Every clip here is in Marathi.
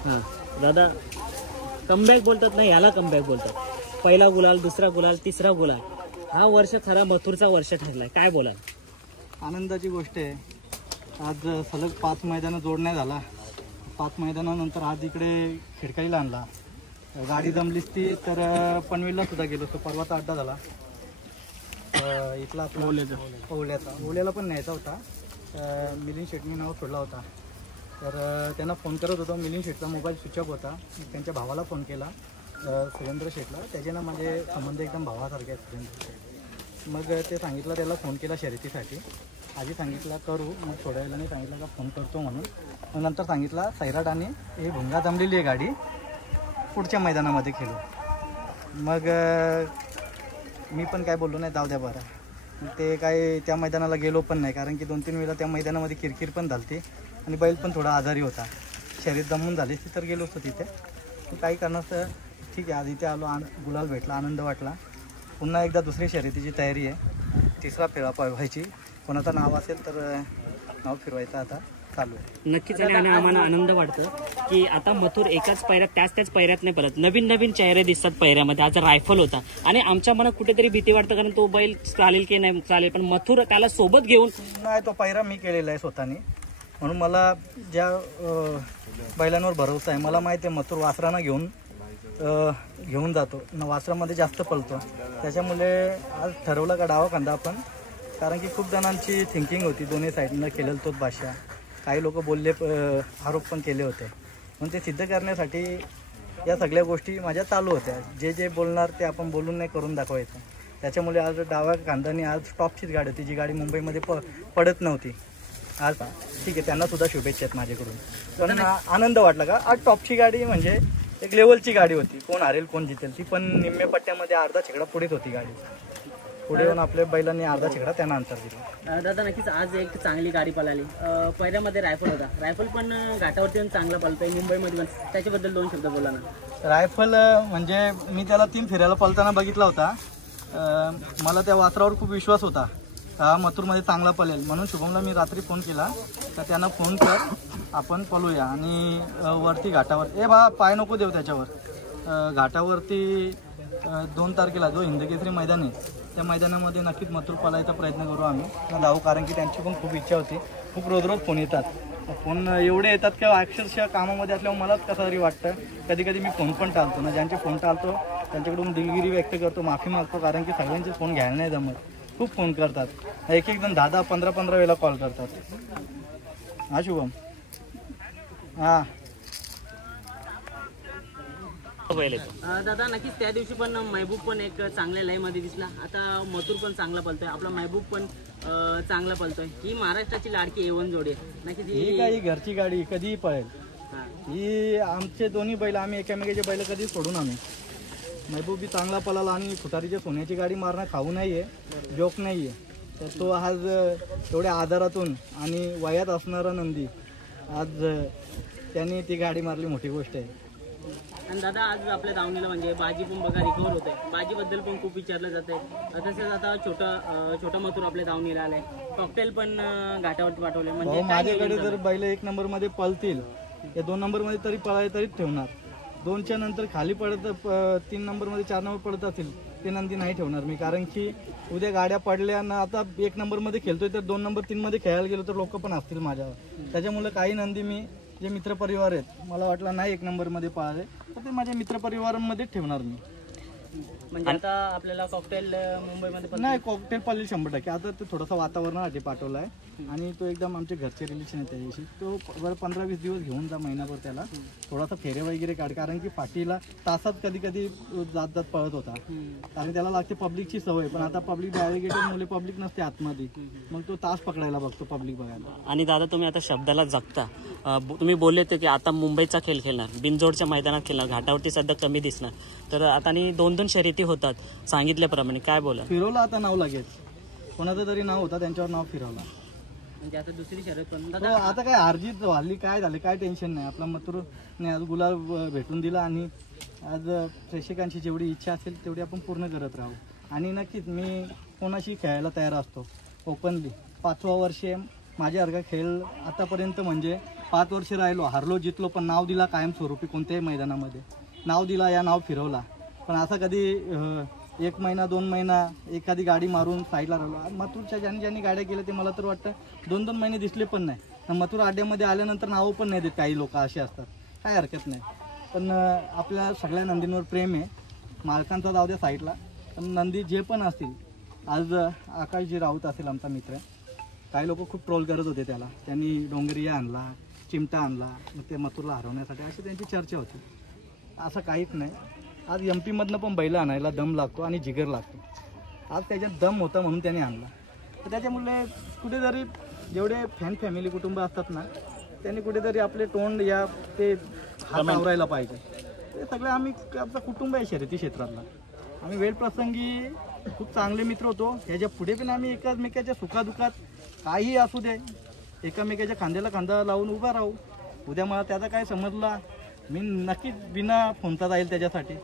हां दादा, कमबॅक बोलतात ना, याला कमबॅक बोलतात. पहिला गुलाल, दुसरा गुलाल, तिसरा गुलाल. हा वर्ष खरा मथुरचा वर्ष ठरलाय, काय बोलाल? आनंदाची गोष्ट आहे. आज सलग 5 मैदानं जोडण्यात झाला. 5 मैदानानंतर आज इकडे खिडकाईला आणला. गाडी जमलीच ती तर पनवेलला सुद्धा गेलो असतो. परवाचा अड्डा झाला इथला आपला ओल्याला पण न्यायचा होता. मिलिंद शेटनी नाव सोडला होता. तर त्यांना फोन करत होतो. मिलिंद शेटचा मोबाईल स्विच ऑफ होता. त्यांच्या भावाला फोन केला, सुरेंद्र शेटला. त्याचे ना माझे संबंध एकदम भावासारखे आहेत सुरेंद्र शेट. मग ते सांगितलं, त्याला फोन केला शर्यतीसाठी. आधी सांगितलं करू, मग थोड्या वेळाने सांगितलं का फोन करतो म्हणून. मग नंतर सांगितला सैराट आणि हे भुंगा जमलेली आहे गाडी, पुढच्या मैदानामध्ये खेळू. मग मी पण काय बोललो नाही, जाऊ द्या बरं. ते काय त्या मैदानाला गेलो पण नाही, कारण की 2-3 वेळा त्या मैदानामध्ये किरकिर पण झाली आणि बैल पण थोडा आजारी होता. शरीर दमून झाली तर गेलो असतो तिथे. काही कारणास्तव ठीक आहे, आज इथे आलो, गुलाल भेटला, आनंद वाटला. पुन्हा एकदा दुसरी शर्यतीची तयारी आहे. तिसरा फेरा व्हायची. कोणाचं नाव असेल तर नाव फिरवायचं आता चालू आहे. नक्कीच. आणि आम्हाला आनंद वाटतं की आता मथुर एकाच पायऱ्यात त्याच पायऱ्यात नाही पडत, नवीन चेहरे दिसतात पायऱ्यामध्ये. आज रायफल होता आणि आमच्या मनात कुठेतरी भीती वाटतं, कारण तो बैल चालेल की नाही चालेल, पण मथुर त्याला सोबत घेऊन. नाही, तो पायरा मी केलेला आहे स्वतःने, म्हणून मला ज्या बैलांवर भरोसा आहे. मला माहिती आहे मथुर वासरांना घेऊन जातो, वासरामध्ये जास्त पळतो. त्याच्यामुळे आज ठरवलं का डावा खांदा आपण, कारण की खूप जणांची थिंकिंग होती दोन्ही साईडनं केलेलं तोच भाषा. काही लोक बोलले, आरोप पण केले होते. म्हणून ते सिद्ध करण्यासाठी या सगळ्या गोष्टी माझ्या चालू होत्या. जे बोलणार ते आपण बोलून नाही, करून दाखवायचं. त्याच्यामुळे आज डाव्या खांदाने आज टॉपचीच गाडी होती, जी गाडी मुंबईमध्ये पडत नव्हती. आज ठीक आहे, त्यांना सुद्धा शुभेच्छा आहेत माझ्याकडून. पण आनंद वाटला का आज टॉपची गाडी म्हणजे एक लेवलची गाडी होती. कोण हारेल कोण जितेल, ती पण निम्म्या पट्ट्यामध्ये अर्धा छेकडा पुढेच होती गाडी. पुढे येऊन आपल्या बैलांनी अर्धा छेकडा त्यांना अंतर दिलं. दादा नक्कीच आज एक चांगली गाडी पळाली. पहिल्यामध्ये रायफल होता, रायफल पण घाटावरती पण चांगला पळतोय, मुंबईमध्ये पण. त्याच्याबद्दल 2 शब्द बोला ना. रायफल म्हणजे मी त्याला 3 फेऱ्याला पळताना बघितला होता. मला त्या वासरावर खूप विश्वास होता, हा मथुरमध्ये चांगला पळेल. म्हणून शुभमला मी रात्री फोन केला तर त्यांना फोन कर, आपण पळूया. आणि वरती घाटावर पाय नको देऊ त्याच्यावर. घाटावरती 2 तारखेला जो हिंदकेसरी मैदान आहे त्या मैदानामध्ये नक्कीच मथुर पळायचा प्रयत्न करू आम्ही जाऊ, कारण की त्यांची पण खूप इच्छा होती. खूप रोज फोन येतात, फोन एवढे येतात की अक्षरशः कामामध्ये असल्यावर मलाच कसं तरी वाटतं. कधी कधी मी फोन पण टाळतो ना, ज्यांचे फोन टाळतो त्यांच्याकडून दिलगिरी व्यक्त करतो, माफी मागतो, कारण की सगळ्यांचे फोन घ्यायला नाही जमत. खूप फोन करतात, एक जण 10-10, 15-15 वेळेला कॉल करतात. हा शुभम, हां दादा नक्कीच त्या दिवशी पण महबूब पण एक चांगल्या लाईनमध्ये दिसला. आता मथुर पण चांगला पळतोय, आपला महबूब पण चांगला पळतोय. ही महाराष्ट्राची लाडकी A1 जोडी आहे. नक्कीच ही काही घरची गाडी कधीही पळेल. ही आमचे दोन्ही बैल, आम्ही एकामेकाचे बैल कधी सोडून आम्ही. महबूब बी चांगला पळाला आणि खुटारीच्या सोन्याची गाडी मारणं खाऊ नाहीये, जोक नाहीये. तर तो आज एवढ्या आधारातून आणि वयात असणारा नंदी आज त्यांनी ती गाडी मारली, मोठी गोष्ट आहे. आणि दादा आज आपल्या दावणीला म्हणजे बाजी पण बघा रिकवर होते, बाजीबद्दल पण खूप विचारलं जाते. तसंच आता छोटा मथुर आपल्या दावणीला आलाय, कॉकटेल पण घाटावरती पाठवले. म्हणजे माझ्याकडे जर बैल 1 नंबरमध्ये पळतील, या 2 नंबरमध्ये तरी पळायला तरीच ठेवणार. 2च्या नंतर खाली पडत 3 नंबरमध्ये 4 नंबर पडत असेल ते नंदी नाही ठेवणार मी, कारण की उद्या गाड्या पडल्या ना. आता 1 नंबरमध्ये खेळतोय तर 2 नंबर 3 मध्ये खेळायला गेलो तर लोक पण असतील माझ्यावर. त्याच्यामुळे काही नंदी मी जे मित्रपरिवार आहेत, मला वाटलं नाही 1 नंबरमध्ये पळाले तर ते माझ्या मित्रपरिवारांमध्ये ठेवणार मी. म्हणजे आता आपल्याला कॉकटेल मुंबईमध्ये नाही, कॉकटेल पळेल 100%. आता तो थोडासा वातावरणासाठी पाठवला आहे आणि तो एकदम आमचे घरचे रिलेशन आहे त्याच्याशी. तो बरं 15-20 दिवस घेऊन जा, महिनाभर त्याला थोडासा फेरे वगैरे काढ, कारण की फाटीला तासात कधी जात पळत होता. कारण त्याला लागते पब्लिकची सवय, पण आता पब्लिक बॅरिगेटेड मुले पब्लिक नसते आतमध्ये, मग तो तास पकडायला बघतो पब्लिक बघायला. आणि दादा तुम्ही आता शब्दाला जगता. तुम्ही बोलले होते की आता मुंबईचा खेळ खेळणार, बिनजोडच्या मैदानात खेळणार, घाटावरती सध्या कमी दिसणार. तर आता आणि 2-2 शर्यती होतात सांगितल्याप्रमाणे, काय बोला? फिरवलं आता नाव लागेल, कोणाचं तरी नाव होता त्यांच्यावर नाव फिरवला. म्हणजे आता दुसरी शर्यत पण आता काय अर्जित हल्ली काय झाले, काय टेन्शन नाही. आपला मथुरने आज गुलाल भेटून दिला आणि आज प्रेक्षकांची जेवढी इच्छा असेल तेवढी आपण पूर्ण करत राहू. आणि नक्कीच मी कोणाशी खेळायला तयार असतो ओपनली. 5वं वर्ष आहे, माझ्यासारखा खेळ आतापर्यंत म्हणजे 5 वर्ष राहिलो, हारलो जितलो, पण नाव दिला कायमस्वरूपी कोणत्याही मैदानामध्ये नाव दिला, या नाव फिरवला. पण असं कधी 1 महिना 2 महिना एखादी गाडी मारून साईडला राहिलो. मथुरच्या ज्यांनी गाड्या केल्या ते मला तर वाटतं 2-2 महिने दिसले पण नाही. मथुर अड्ड्यामध्ये आल्यानंतर नावं पण नाही देत, काही लोक असे असतात, काय हरकत नाही. पण आपल्या सगळ्या नंदींवर प्रेम आहे, मालकांचा जाऊ द्या साईडला. पण नंदी जे पण असतील, आज आकाशजी राऊत असेल आमचा मित्र, काही लोक खूप ट्रोल करत होते त्याला, त्यांनी डोंगरिया आणला, चिमटा आणला, मग ते मथुरला हरवण्यासाठी, अशी त्यांची चर्चा होती. असं काहीच नाही. आज MP मधनं पण बैल आणायला दम लागतो आणि जिगर लागतो. आज त्याच्यात दम होता म्हणून त्याने आणला. तर त्याच्यामुळे कुठेतरी जेवढे फॅमिली कुटुंब असतात ना, त्यांनी कुठेतरी आपले तोंड या ते हात आवरायला पाहिजे. ते सगळे आम्ही आमचं कुटुंब आहे शर्यती क्षेत्रातला. आम्ही वेळ प्रसंगी खूप चांगले मित्र होतो. ह्याच्या पुढे पण आम्ही एकमेकाच्या सुखादुखात काही असू दे, एकमेकाच्या खांद्याला खांदा लावून उभा राहू. उद्या मला त्याचा काय समजला, मी नक्कीच बिना फोनचा जाईल त्याच्यासाठी.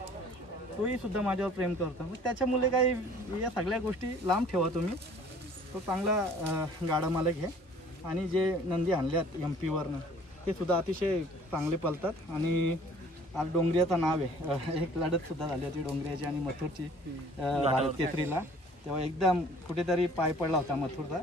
तोही सुद्धा माझ्यावर प्रेम करतो. मग त्याच्यामुळे काही या सगळ्या गोष्टी लांब ठेवा तुम्ही. तो चांगला गाडा मालक आहे. आणि जे नंदी आणल्यात MP वरनं ते सुद्धा अतिशय चांगले पळतात. आणि आज डोंगरियाचं नाव आहे, एक लढत सुद्धा झाली होती डोंगरियाची आणि मथुरची भारत केसरीला. तेव्हा एकदम कुठेतरी पाय पडला होता मथुरचा,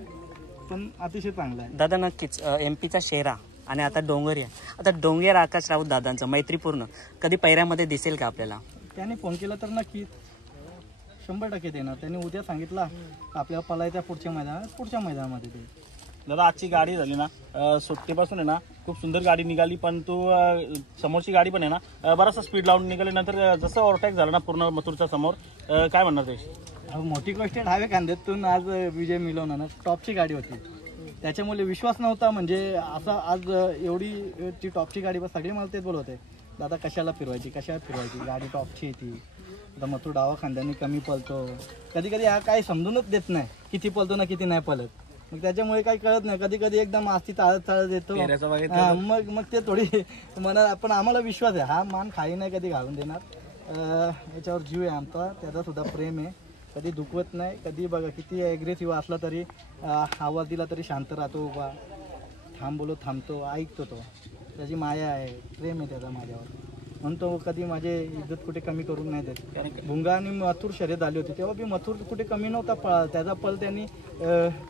पण अतिशय चांगला आहे. दादा नक्कीच MP चा शेरा आणि आता डोंगरिया, आता डोंगर आकाश राऊत दादांचं मैत्रीपूर्ण कधी पैऱ्यामध्ये दिसेल का आपल्याला? त्याने फोन केला तर नक्कीच 100% देणार. त्यांनी उद्या सांगितला आपल्याला पळायच्या पुढच्या मैदानामध्ये ते. दादा आजची गाडी झाली ना, सुट्टीपासून आहे ना खूप सुंदर गाडी निघाली, पण तू समोरची गाडी पण आहे ना बराचसा स्पीड लावून निघाल्यानंतर जसं ओव्हरटेक झालं ना पूर्ण मथुरच्या समोर, काय म्हणणार ते? मोठी गोष्ट आहे, डाव्या कांद्यातून आज विजय मिळवणार ना. टॉपची गाडी होती, त्याच्यामुळे विश्वास नव्हता. म्हणजे असं आज एवढी ती टॉपची गाडी, बस सगळे मला तेच बोलवते, दादा कशाला फिरवायची गाडी टॉपची येते. आता मथुर डावा खांद्याने कमी पळतो, कधी कधी हा काही समजूनच देत नाही किती पळतो ना किती नाही पळत. मग त्याच्यामुळे काही कळत नाही, कधी कधी एकदम आस्ती चाळत येतो. मग ते थोडी मना, पण आम्हाला विश्वास आहे, हा मान खाई नाही कधी घालून देणार. याच्यावर जीव आहे आमचा, त्याचा सुद्धा प्रेम आहे, कधी दुखवत नाही. कधी बघा किती ॲग्रेसिव्ह असला तरी, आवाज दिला तरी शांत राहतो, उभा थांब बोलो थांबतो, ऐकतो. तो त्याची माया आहे, प्रेम आहे त्याचा माझ्यावर, म्हणून तो कधी माझे इज्जत कुठे कमी करून नाही देत. भुंगा आणि मथुर शर्यत आली होती तेव्हा बी मथुर कुठे कमी नव्हता पळा, त्याचा पळ त्यांनी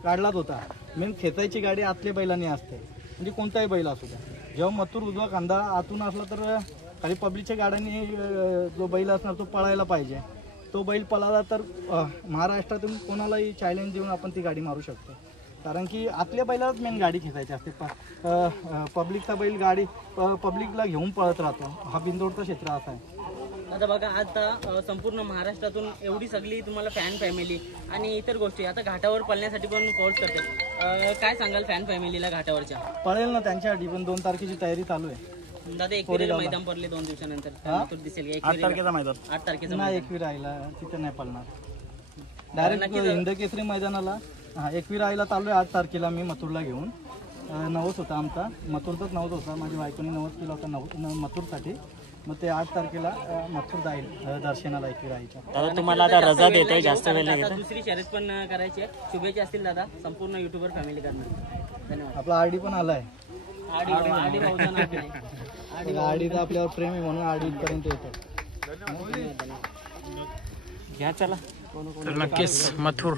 काढलाच होता. मेन खेचायची गाडी आतल्या बैलांनी असते, म्हणजे कोणताही बैल असू द्या. जेव्हा मथुर उजवा खांदा आतून असला तर खाली पब्लिकच्या गाड्यांनी जो बैल असणार तो पळायला पाहिजे. तो बैल पळाला तर महाराष्ट्रातून कोणालाही चॅलेंज देऊन आपण ती गाडी मारू शकतो. कारण की आतल्या बैलालाच मेन गाडी खेचायची असते. पब्लिकचा बैल गाडी पब्लिकला घेऊन पळत राहतो. हा बिंदोडचा क्षेत्र असा आहे. आता बघा, आता संपूर्ण महाराष्ट्रातून एवढी सगळी तुम्हाला फॅमिली आणि इतर गोष्टी आता घाटावर पळण्यासाठी पण फोर्स करते. काय सांगाल फॅमिलीला घाटावरच्या? पळेल ना त्यांच्यासाठी, पण 2 तारखेची तयारी चालू आहे. दादा एकविरा मैदान पडले 2 दिवसानंतर दिसेल 8 तारखेचा मैदान. 8 तारखेचा नाही, एकविरा आईला तिथे नाही पळणार. डायरेक्ट हिंदकेसरी मैदानाला. हा, एकविरा आईला चालू आहे 8 तारखेला. मी मथुरला घेऊन, नवस होता आमचा, मथुरचाच नवस होता. माझ्या बायकोने नवस केला होता मथुरसाठी. मग ते 8 तारखेला मथुर जाईल दर्शनाला एकविरा आईच्या. दादा तुम्हाला आता रजा देतोय, जास्त वेळ नाही घेत. दुसरी शर्यत पण करायची आहे, शुभेच्छा असतील दादा संपूर्ण युट्यूबर फॅमिली करणार. धन्यवाद. आपला आरडी पण आलाय. आडीचं आपल्यावर प्रेम आहे म्हणून आडी इथपर्यंत येतो. घ्या चला. नक्कीच मथुर